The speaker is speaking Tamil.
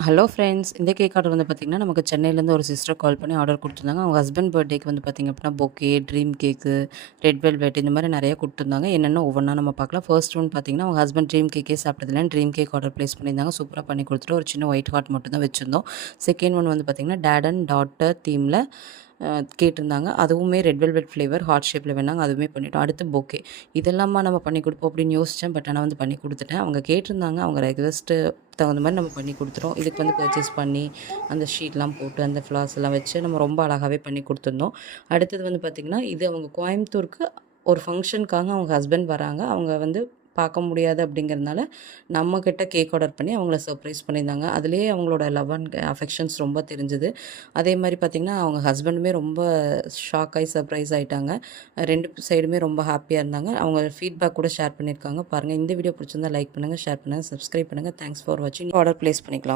Hello friends. இந்த கேக் ஆர்டர் வந்து பார்த்திங்கன்னா, நமக்கு சென்னையிலேருந்து ஒரு சிஸ்டர் கால் பண்ணி ஆர்டர் குடுத்துருந்தாங்க. அவங்க ஹஸ்பண்ட் பர்த்டேக்கு வந்து பார்த்திங்க அப்படின்னா, பொக்கே, ட்ரீம் கேக்கு, ரெட் வெல்வெட் இந்த மாரி நெறைய குடுத்துருந்தாங்க. என்னென்ன ஒவ்வொன்னா நம்ம பார்க்கலாம். ஃபர்ஸ்ட் ஒன் பார்த்திங்கன்னா, அவங்க ஹஸ்பண்ட் ட்ரீம் கேக்கே சாப்பிட்டதில்லன்னு ட்ரீம் கேக் ஆர்டர் ப்ளேஸ் பண்ணியிருந்தாங்க. சூப்பரா பண்ணி குடுத்துட்டு ஒரு சின்ன ஒயிட் ஹார்ட் மட்டும் தான் வச்சிருந்தோம். செகண்ட் ஒன் வந்து பார்த்திங்கன்னா, டாட் அண்ட் டாட்டர் தீம்ல கேட்டிருந்தாங்க. அதுவுமே ரெட் வெல்வெட் ஃப்ளேவர் ஹார்ட் ஷேப்பில் வேணாங்க. அதுவுமே பண்ணிட்டோம். அடுத்து பொக்கே. இதெல்லாமா நம்ம பண்ணி குடுப்போம் அப்படின்னு யோசிச்சேன். பட் ஆனா வந்து பண்ணி குடுத்துட்டேன். அவங்க கேட்டிருந்தாங்க. அவங்க ரெக்வெஸ்ட்டு தகுந்த மாரி நம்ம பண்ணி குடுத்துட்டோம். இதுக்கு வந்து பர்ச்சேஸ் பண்ணி, அந்த ஷீட்லாம் போட்டு, அந்த ஃப்ளார்ஸ் எல்லாம் வச்சு நம்ம ரொம்ப அழகாவே பண்ணி குடுத்துருந்தோம். அடுத்தது வந்து பார்த்திங்கன்னா, இது அவங்க கோயம்புத்தூருக்கு ஒரு ஃபங்ஷனுக்காக அவங்க ஹஸ்பண்ட் வராங்க. அவங்க வந்து பார்க்க முடியாது அப்படிங்கிறதுனால, நம்மகிட்ட கேக் ஆர்டர் பண்ணி அவங்கள சர்ப்ரைஸ் பண்ணியிருந்தாங்க. அதிலேயே அவங்களோட லவ் அண்ட் அஃபெக்ஷன்ஸ் ரொம்ப தெரிஞ்சது. அதே மாரி பார்த்திங்கன்னா, அவங்க ஹஸ்பண்டுமே ரொம்ப ஷாக் ஆயி சர்ப்ரைஸ் ஆயிட்டாங்க. 2 சைடுமே ரொம்ப ஹாப்பியா இருந்தாங்க. அவங்க ஃபீட்பேக் கூட ஷேர் பண்ணியிருக்காங்க. பாருங்க. இந்த வீடியோ பிடிச்சிருந்தா லைக் பண்ணுங்க, ஷேர் பண்ணுங்க, சப்ஸ்கிரைப் பண்ணுங்க. தேங்க்ஸ் ஃபார் வாட்சிங். ஆர்டர் பிளேஸ் பண்ணிக்கலாம்.